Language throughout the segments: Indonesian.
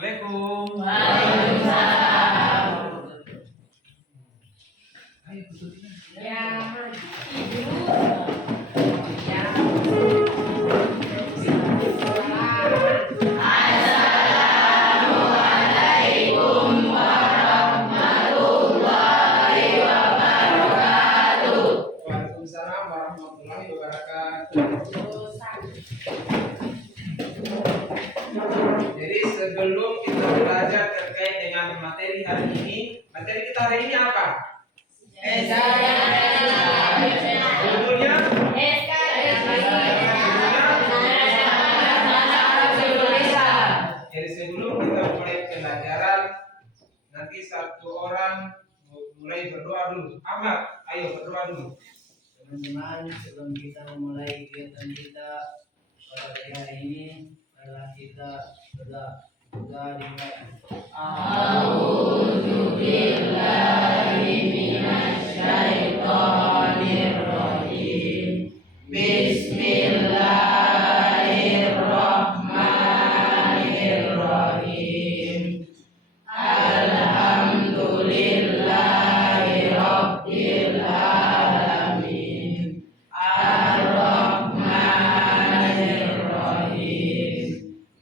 Assalamualaikum. Waalaikumsalam. Yang ibu yang Assalamualaikum warahmatullahi wabarakatuh. Waalaikumsalam warahmatullahi wabarakatuh. Jadi sebelum kita belajar terkait dengan materi hari ini, materi kita hari ini apa? Judulnya? Jadi sebelum kita mulai pelajaran, nanti satu orang mulai berdoa dulu. Ahmad, ayo berdoa dulu. Teman-teman, sebelum kita memulai kegiatan kita pada hari ini, adalah kita berdoa dimulai. A'udzubillahi minasyaitonirrajim. Bismillahirrahmanirrahim. Alhamdulillahi rabbil alamin. Ar-Rahmanir-Rahim.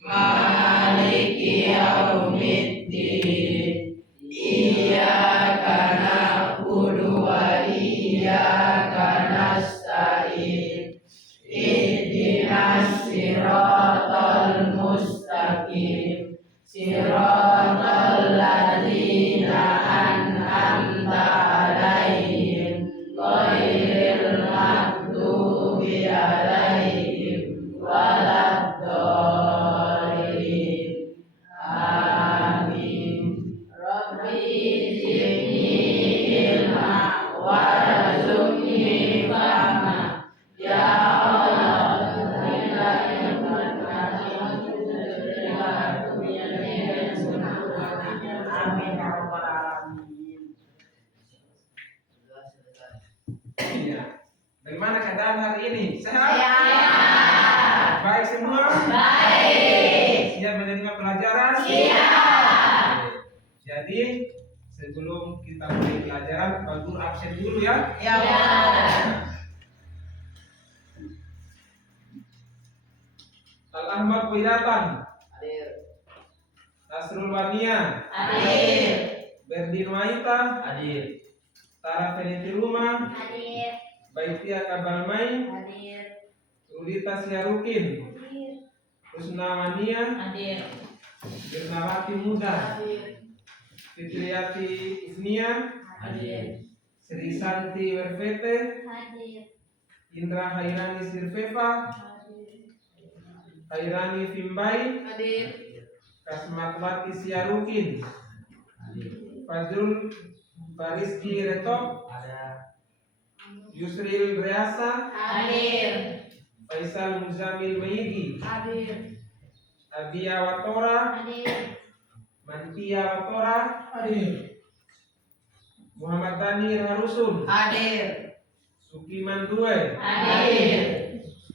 Maliki yaumiddin. Iyyaka na'budu wa iyyaka nasta'in. Ihdinas siratal mustaqim. Siratal ladzina an'amta 'alaihim ghairil maghdubi 'alaihim waladdallin. Amin. Rabbi zidni ilma warzuqni fahma. Ya Allah, amin ya rabbal alamin. Sudah selesai. Iya. Bagaimana keadaan hari ini? Sehat? Siap. Baik semua? Baik. Siap menerima pelajaran? Siap. Jadi sebelum kita mulai pelajaran, Pak Guru absen dulu ya. Ya. Al-Ahmad Widatan, Hadir. Nasrul Wania, Hadir. Berdin Waita, Hadir. Tara Peniti Rumah, Hadir. Baitia Kabalmai, Hadir. Ulita Siarukin, Husna Wania, Hadir. Birnawati Muda, Fitriati Isnia, Hadir. Sri Santi Wervete, Hadir. Indra Hairani Sirfeva, Hairani Fimbai, Hadir. Kasmatwati Siarukin, Hadir. Fazrul Bariski Retop, Ada. Yusril Reasa, Hadir. Faisal Muzamil Mayigi, Hadir. Abia Watora, Hadir. Mantia Watora, Muhammad Danir Harusun, Hadir. Sukiman Due, Hadir.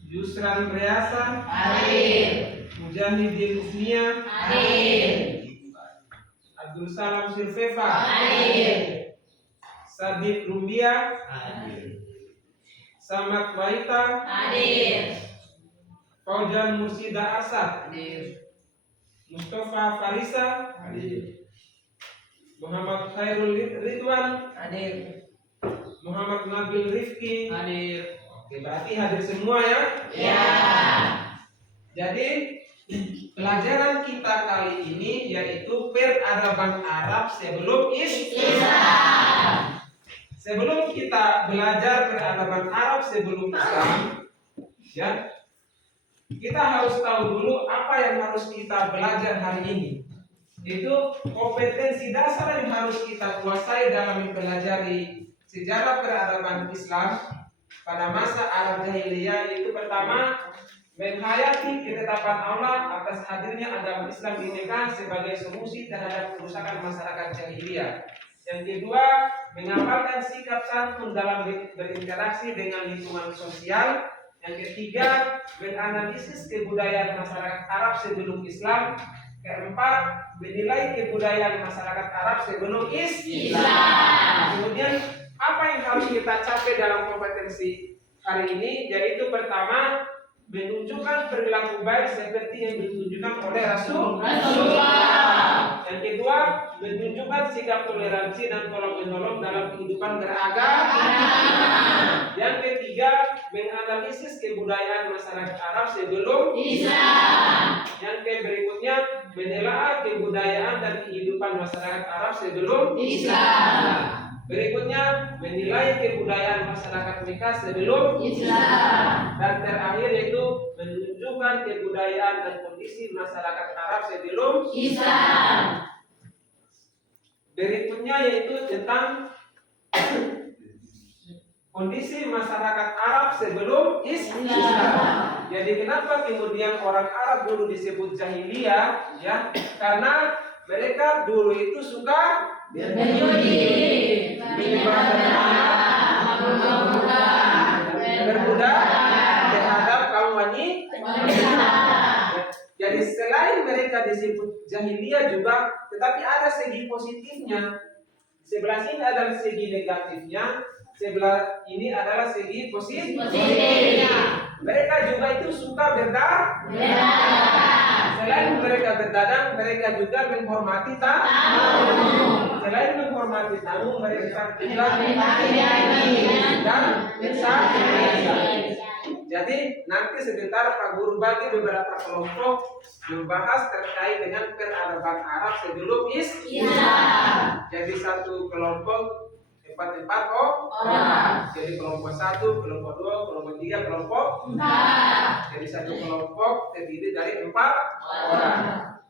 Yusran Reasa, Hadir. Mujahidin Isnia, Hadir. Abdul Salam Sirfeva, Hadir. Sabit Rumbia, Hadir. Samad Waita, Hadir. Faujan Mursida Asad, Hadir. Mustafa Farisa, Hadir. Muhammad Khairul Ridwan, Hadir. Muhammad Nabil Rifki. Hadir. Oke, berarti hadir semua ya. Ya. Jadi pelajaran kita kali ini yaitu peradaban Arab sebelum Islam. Sebelum kita belajar peradaban Arab sebelum Islam, ya, kita harus tahu dulu apa yang harus kita belajar hari ini. Itu kompetensi dasar yang harus kita kuasai dalam mempelajari sejarah peradaban Islam pada masa Arab Jahiliyah. Itu pertama, menghayati ketetapan Allah atas hadirnya agama Islam di Mekah sebagai solusi terhadap kerusakan masyarakat jahiliyah. Yang kedua, mengamalkan sikap santun dalam berinteraksi dengan lingkungan sosial. Yang ketiga, menganalisis kebudayaan masyarakat Arab sebelum Islam. Keempat, menilai kebudayaan masyarakat Arab sebelum Islam. Kemudian apa yang harus kita capai dalam kompetensi hari ini? Yaitu pertama, menunjukkan perilaku baik seperti yang ditunjukkan oleh Rasulullah. Yang kedua, menunjukkan sikap toleransi dan tolong menolong dalam kehidupan beragama. Yang ketiga, menganalisis kebudayaan masyarakat Arab sebelum Islam. Yang berikutnya, menelaah kebudayaan dan kehidupan masyarakat Arab sebelum Islam. Berikutnya, menilai kebudayaan masyarakat Mekah sebelum Islam. Dan terakhir yaitu menunjukkan kebudayaan dan kondisi masyarakat Arab sebelum Islam. Berikutnya yaitu tentang kondisi masyarakat Arab sebelum Islam. Jadi kenapa kemudian orang Arab dulu disebut jahiliyah? Ya, karena mereka dulu itu suka Berjudi, berbudak terhadap kaum wanita. Jadi selain mereka disebut jahiliyah juga, tetapi ada segi positifnya. Sebelah sini adalah segi negatifnya, sebelah ini adalah segi positifnya. Mereka juga itu suka berdagang. Selain mereka berdagang, mereka juga menghormati tamu. Selain menghormati tamu, mereka juga dan bersaksi. Jadi nanti sebentar Pak Guru bagi beberapa kelompok membahas terkait dengan peradaban Arab sebelum Islam. Jadi satu kelompok empat orang. Jadi kelompok 1, kelompok 2, kelompok 3, kelompok 4. Jadi satu kelompok terdiri dari 4 orang.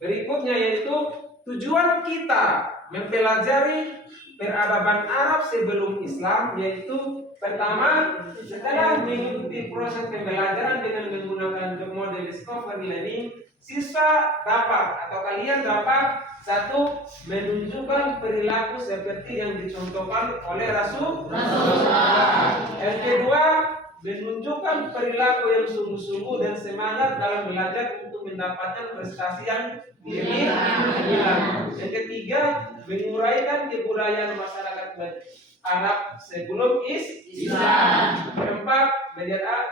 Berikutnya yaitu tujuan kita mempelajari peradaban Arab sebelum Islam, yaitu pertama, setelah mengikuti proses pembelajaran dengan menggunakan model discovery learning, siswa dapat atau kalian dapat satu, menunjukkan perilaku seperti yang dicontohkan oleh Rasulullah. Yang kedua, menunjukkan perilaku yang sungguh-sungguh dan semangat dalam belajar untuk mendapatkan prestasi yang gemilang. Yang ketiga, menguraikan kebudayaan masyarakat Arab sebelum Islam. Keempat,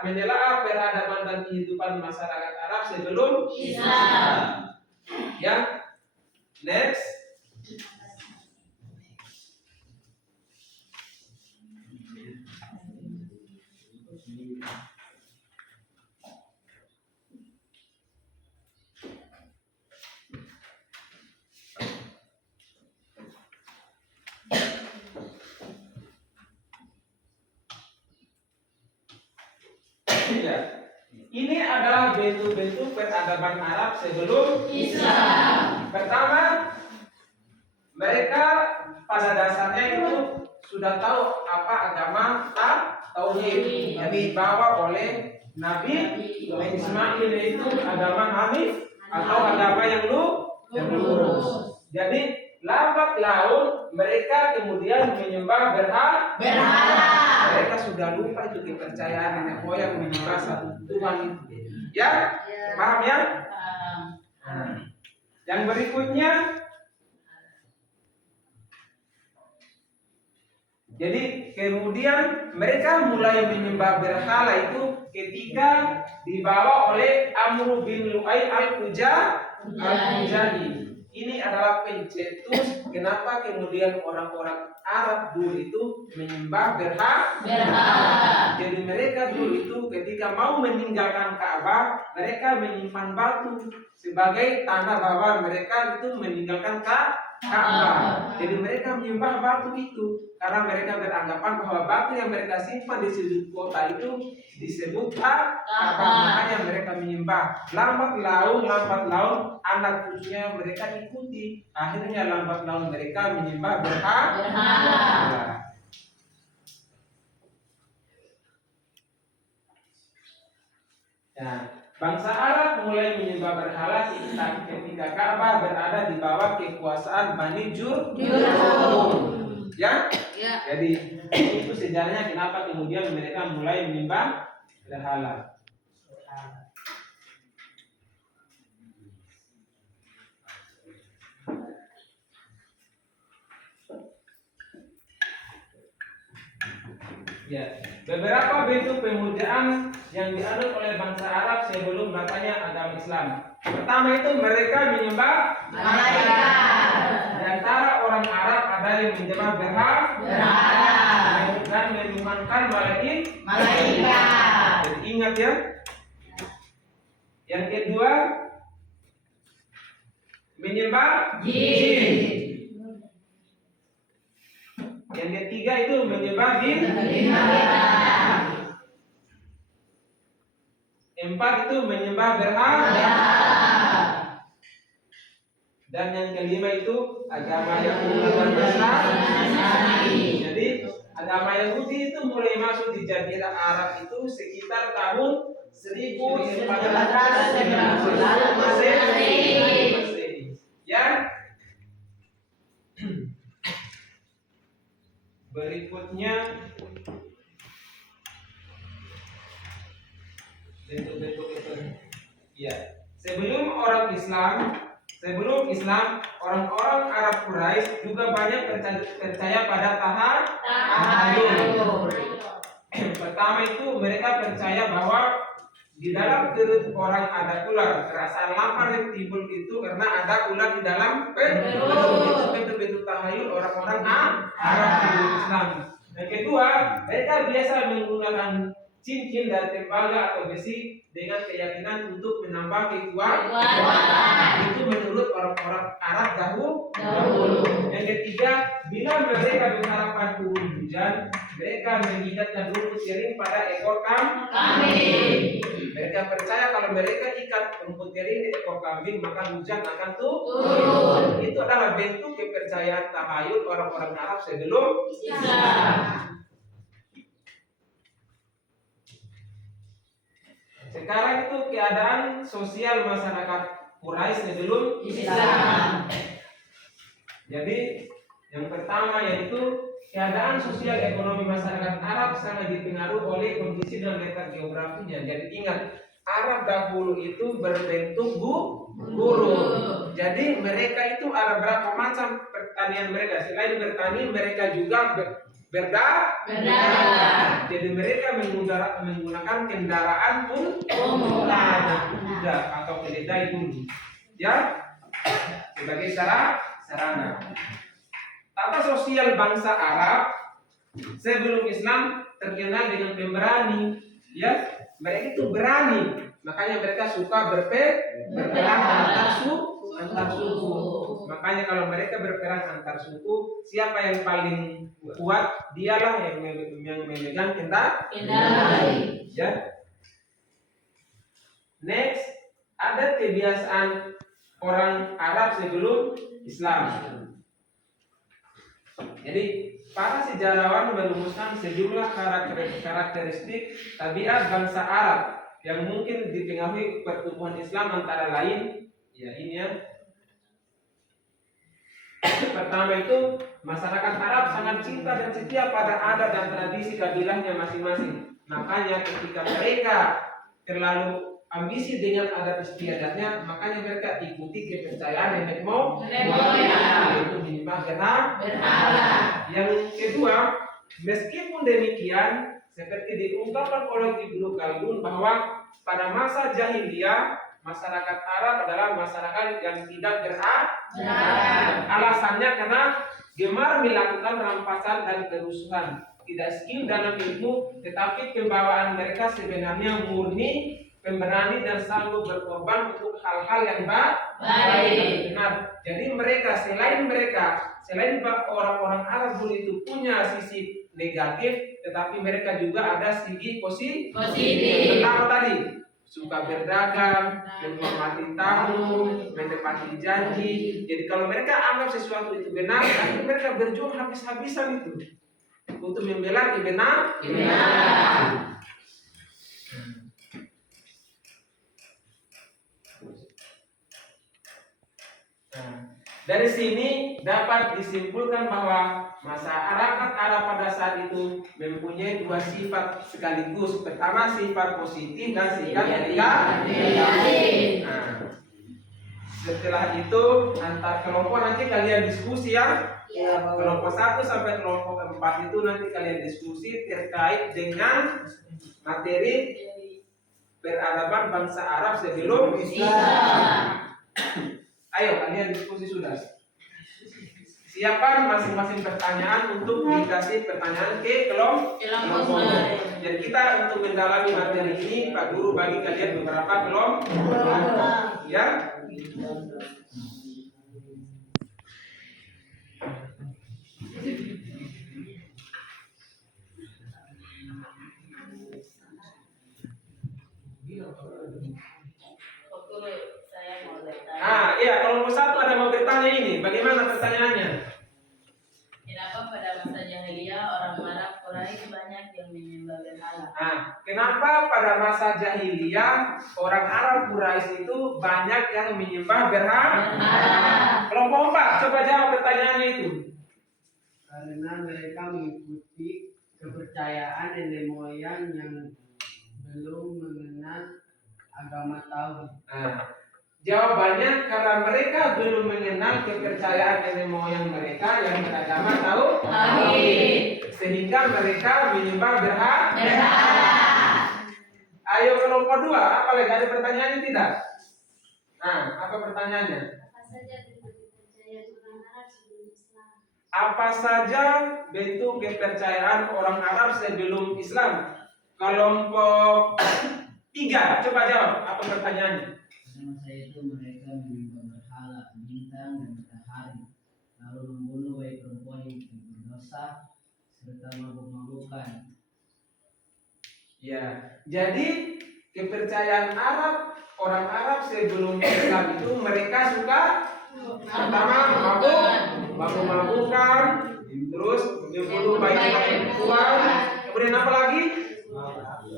menelaah peradaban dan kehidupan masyarakat Arab sebelum Islam. Ya, next. Ya. Ini adalah bentuk-bentuk peradaban Arab sebelum Islam. Pertama, mereka pada dasarnya itu sudah tahu apa agama tauhid yang dibawa oleh Nabi Ismail, yaitu agama Hanif atau agama yang lurus. Jadi lambat laun mereka kemudian menyembah berhala. Mereka sudah lupa itu kepercayaan nenek moyang menyembah satu Tuhan. Ya, paham ya? Yang berikutnya, jadi kemudian mereka mulai menyembah berhala itu ketika dibawa oleh Amr bin Lu'ay al-Khuzai. Ini adalah pencetus kenapa kemudian orang-orang Arab dulu itu menyembah berhala. Jadi mereka dulu itu ketika mau meninggalkan Ka'bah, mereka menyimpan batu sebagai tanda bahwa mereka itu meninggalkan Ka'bah. Jadi mereka menyembah batu itu karena mereka beranggapan bahwa batu yang mereka simpan di sudut kota itu disebut Ka'bah. Makanya mereka menyembah. Lambat laun anak cucunya mereka ikuti. Akhirnya lambat laun mereka menyembah berhala. Nah, bangsa Arab mulai menyembah berhala ketika Ka'bah berada di bawah kekuasaan Bani Jurhum. Ya? Jadi itu sejarahnya kenapa kemudian mereka mulai menyembah berhala. Ya, beberapa bentuk pemujaan yang dianut oleh bangsa Arab sebelum datangnya agama Islam. Pertama itu mereka menyembah di antara orang Arab ada yang menyembah berhala dan menuhankan malaikat. Jadi ingat ya. Yang kedua menyembah jin. Yang ketiga itu menyembah empat itu menyembah berhala. Dan yang kelima itu agama Yahudi dan Nasrani. Jadi agama Yahudi itu mulai masuk di Jazirah Arab itu sekitar tahun 1490 Masehi. Ya. Berikutnya bentuk-bentuk itu. Ya. Sebelum Islam, orang-orang Arab Quraisy juga banyak percaya pada tahayul. Pertama itu mereka percaya bahwa di dalam perut orang ada ular. Rasa lapar yang timbul itu karena ada ular di dalam perut. Itu bentuk-bentuk tahayul orang-orang Arab sebelum Islam. Yang kedua, mereka biasa menggunakan cincin dan tembaga atau besi dengan keyakinan untuk menambah kekuatan. Itu menurut orang-orang Arab dahulu. Yang ketiga, bila mereka berharapan turun hujan, mereka mengikatkan rumput kering pada ekor kambing. Mereka percaya kalau mereka ikat rumput kering di ekor kambing, maka hujan akan turun. Itu adalah bentuk kepercayaan tahayul orang-orang Arab sebelum Islam. Sekarang itu keadaan sosial masyarakat Quraisy sebelum Islam. Jadi yang pertama yaitu keadaan sosial ekonomi masyarakat Arab sangat dipengaruhi oleh kondisi dan letak geografinya. Jadi ingat, Arab dahulu itu berbentuk gurun. Jadi mereka itu ada berapa macam pertanian mereka. Selain bertani, mereka juga berdagang. Jadi mereka menggunakan kendaraan kuda atau keledai dulu, ya, sebagai sarana. Tata sosial bangsa Arab sebelum Islam terkenal dengan pemberani, ya. Mereka itu berani, makanya mereka suka berperang antar suku. Makanya kalau mereka berperang antar suku, siapa yang paling kuat, dialah yang memegang kendali. Ya. Next, ada kebiasaan orang Arab sebelum Islam. Jadi para sejarawan merumuskan sejumlah karakteristik tabiat bangsa Arab yang mungkin dipengaruhi pertumbuhan Islam, antara lain, ya ini ya. Pertama itu, masyarakat Arab sangat cinta dan setia pada adat dan tradisi kabilahnya masing-masing. Makanya ketika mereka terlalu ambisi dengan adat istiadatnya, makanya mereka ikuti kepercayaan nenek moyang, yaitu menyembah berhala. Yang kedua, meskipun demikian, seperti diungkapkan oleh Ibnu Khaldun bahwa pada masa jahiliyah masyarakat Arab adalah masyarakat yang tidak beragama. Alasannya karena gemar melakukan rampasan dan kerusuhan, tidak skill dalam ilmu, tetapi pembawaan mereka sebenarnya murni, pemberani dan sanggup berkorban untuk hal-hal yang baik dan benar. Jadi selain orang-orang Arab dulu itu punya sisi negatif, tetapi mereka juga ada sisi positif. Pertama tadi, suka berdagang, menghormati tamu, menepati janji. Jadi kalau mereka anggap sesuatu itu benar, nanti mereka berjuang habis-habisan itu untuk membela kebenaran. Dari sini dapat disimpulkan bahwa masyarakat Arab pada saat itu mempunyai dua sifat sekaligus. Pertama, sifat positif dan sifat negatif. Setelah itu antar kelompok nanti kalian diskusi ya. Kelompok 1 sampai kelompok 4 itu nanti kalian diskusi terkait dengan materi peradaban bangsa Arab sebelum Islam. Ayo kalian diskusi sudah. Siapkan masing-masing pertanyaan untuk dikasih pertanyaan ke kelompok. Dan kita untuk mendalami materi ini, Pak Guru bagi kalian beberapa kelompok. Ya. Saya mau bertanya. Iya, kelompok 1 ada mau bertanya ini. Bagaimana pertanyaannya? Kenapa pada masa jahiliyah orang Arab Quraisy banyak yang menyembah berhala? Kenapa pada masa jahiliyah orang Arab Quraisy itu banyak yang menyembah berhala? Kelompok 4, coba jawab pertanyaannya itu. Karena mereka mengikuti kepercayaan nenek moyang yang belum mengenal agama tauhid. Jawabannya karena mereka belum mengenal kepercayaan nenek moyang mereka yang beragama tauhid, sehingga mereka menyembah berhala. Ayo kelompok 2, apa lagi ada pertanyaannya tidak? Apa pertanyaannya? Apa saja bentuk kepercayaan orang Arab sebelum Islam? Kelompok 3, coba jawab. Apa pertanyaannya? Pada masa itu mereka menyembah berhala, bintang dan matahari, lalu membunuh bayi perempuan yang berdosa serta mabuk-mabukan. Ya, jadi kepercayaan orang Arab sebelum Islam itu mereka suka pertama mabuk-mabukan, terus membunuh bayi perempuan, kemudian apa lagi?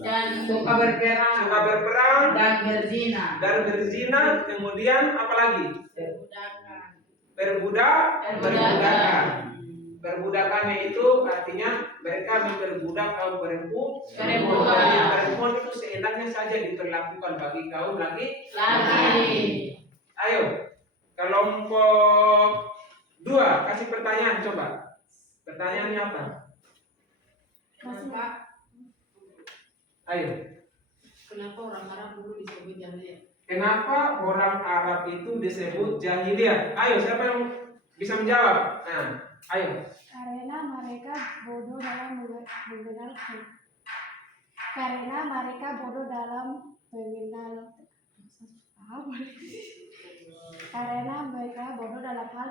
Dan Suka berperang dan berzina. berzina, kemudian apa lagi? Perbudakan. Perbudakannya itu artinya mereka memperbudak kaum perempuan itu seenaknya saja diperlakukan bagi kaum laki. Ayo, kelompok 2 kasih pertanyaan coba. Pertanyaannya apa? Ayo. Kenapa orang Arab dulu disebut jahiliyah? Kenapa orang Arab itu disebut jahiliyah? Ayo, siapa yang bisa menjawab? Ayo. Karena mereka bodoh dalam mengenal hal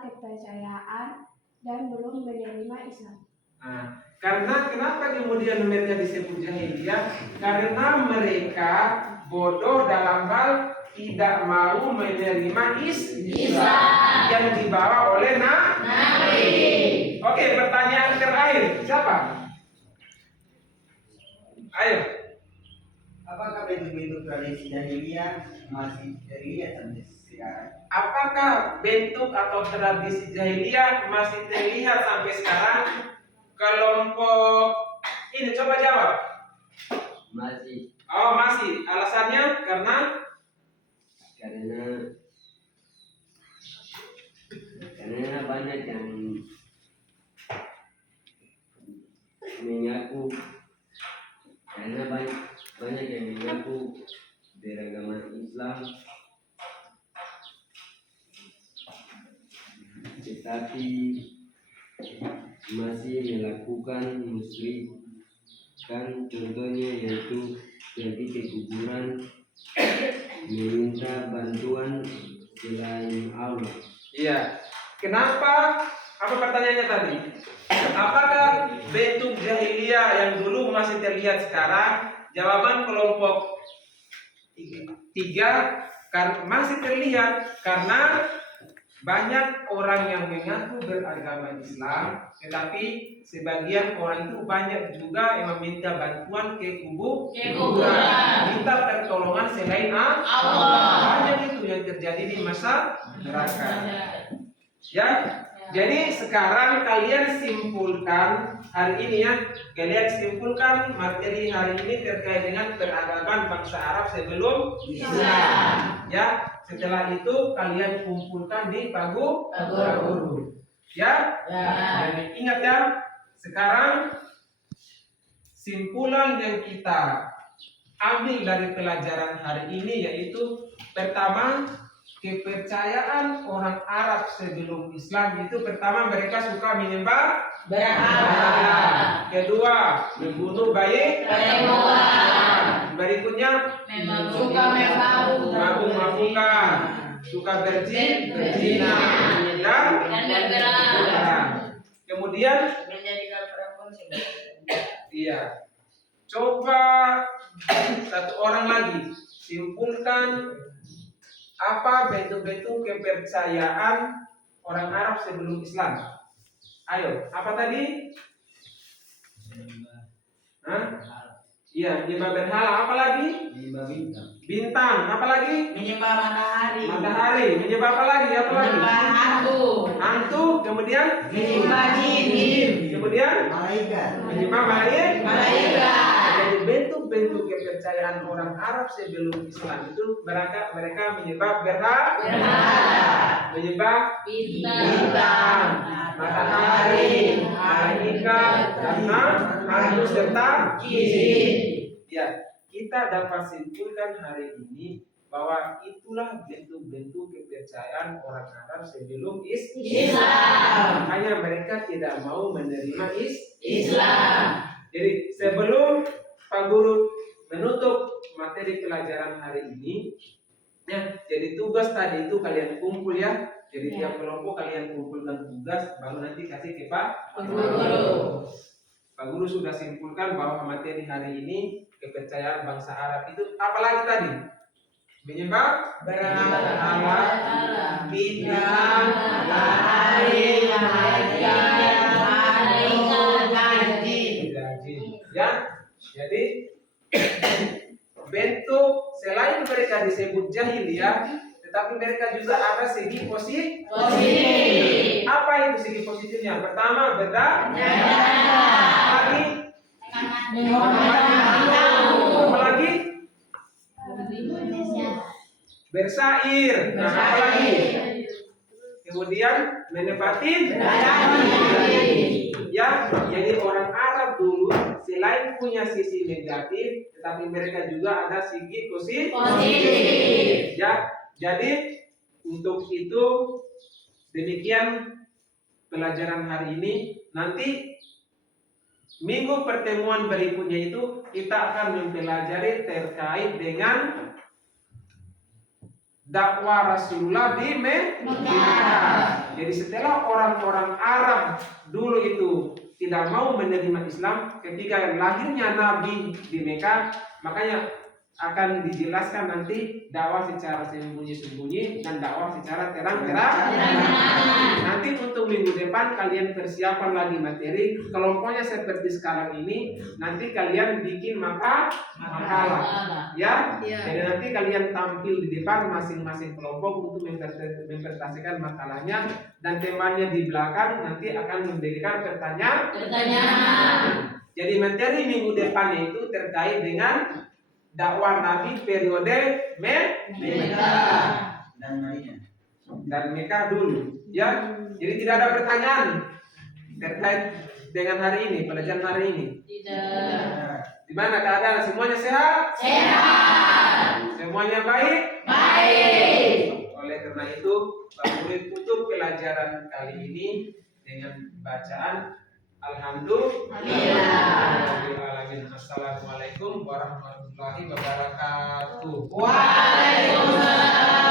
kepercayaan dan belum menerima Islam. Karena kenapa kemudian mereka disebut jahiliyah? Karena mereka bodoh dalam hal tidak mau menerima Islam yang dibawa oleh Nabi. Oke, pertanyaan terakhir, siapa? Ayo. Apakah bentuk-bentuk tradisi jahiliyah masih terlihat sampai sekarang? Apakah bentuk atau tradisi jahiliyah masih terlihat sampai sekarang? Kelompok ini coba jawab. Masih. Oh, masih. Alasannya karena banyak yang mengaku beragama Islam, tetapi masih melakukan musyrikan, contohnya yaitu pergi ke kuburan, meminta bantuan selain Allah. iya. Kenapa? Apa pertanyaannya tadi? Apakah bentuk jahiliyah yang dulu masih terlihat sekarang? Jawaban kelompok 3 masih terlihat karena banyak orang yang mengaku beragama Islam, tetapi sebagian orang itu banyak juga yang meminta bantuan ke kuburan, minta pertolongan selain Allah. Banyak itu yang terjadi di masyarakat. Ya, jadi sekarang kalian simpulkan hari ini ya, kalian simpulkan materi hari ini terkait dengan peradaban bangsa Arab sebelum Islam. Ya, setelah itu kalian kumpulkan di Pak Guru. Ya? Ya. Jadi ingat ya, sekarang simpulan yang kita ambil dari pelajaran hari ini yaitu pertama, kepercayaan orang Arab sebelum Islam itu pertama mereka suka menyembah berhala. Kedua, membunuh bayi perempuan. Berikutnya Suka mabuk-mabukan, suka berzina, dan berperang. Kemudian menjadikan perempuan sebagai iya. Coba satu orang lagi simpulkan apa bentuk-bentuk kepercayaan orang Arab sebelum Islam. Ayo, apa tadi? Hah? Iya, menyembah berhala. Apa lagi? Menyembah bintang. Bintang. Apa lagi? menyembah matahari, Matahari. Menyembah apa lagi? Apa lagi? hantu, Hantu. Kemudian? menyembah jin, Kemudian? Malaikat. Menyembah malaikat. Jadi bentuk-bentuk kepercayaan orang Arab sebelum Islam itu mereka menyembah berhala, menyembah bintang, matahari, malaikat, hantu serta jin. Ya, kita dapat simpulkan hari ini bahwa itulah bentuk-bentuk kepercayaan orang Arab sebelum Islam. Makanya mereka tidak mau menerima Islam. Jadi sebelum Pak Guru menutup materi pelajaran hari ini, ya, jadi tugas tadi itu kalian kumpul ya. Jadi tiap kelompok kalian kumpulkan tugas, baru nanti kasih ke Pak Guru. Pak Guru sudah simpulkan bahwa materi hari ini kepercayaan bangsa Arab itu apalagi tadi? Menyembah berhala, bintang, matahari, ya. Jadi bentuk selain mereka disebut jahiliyah, tetapi mereka juga ada segi positif. Apa itu segi positifnya? Pertama, beda. Apalagi bersair. Nah, apalagi? Kemudian menepati ya, jadi orang Arab dulu selain punya sisi negatif, tetapi mereka juga ada segi positif. Ya, jadi untuk itu demikian pelajaran hari ini. Nanti minggu pertemuan berikutnya itu kita akan mempelajari terkait dengan dakwah Rasulullah di Mekah. Jadi setelah orang-orang Arab dulu itu tidak mau menerima Islam, ketika lahirnya Nabi di Mekah, makanya akan dijelaskan nanti dakwah secara sembunyi-sembunyi dan dakwah secara terang-terang. Nanti untuk minggu depan kalian persiapan lagi materi, kelompoknya seperti sekarang ini. Nanti kalian bikin makalah, ya. Jadi nanti kalian tampil di depan masing-masing kelompok untuk mempresentasikan makalahnya, dan temanya di belakang nanti akan memberikan pertanyaan. Jadi materi minggu depannya itu terkait dengan dakwah Nabi periode Mekah Dan Madinah. dan Mekah dulu, ya. Jadi tidak ada pertanyaan terkait dengan hari ini, pelajaran hari ini. Tidak. Di mana keadaan semuanya sehat? Semuanya baik? Oleh karena itu, Pak Guru tutup pelajaran kali ini dengan bacaan Alhamdulillah. Assalamualaikum warahmatullahi wabarakatuh. Waalaikumsalam.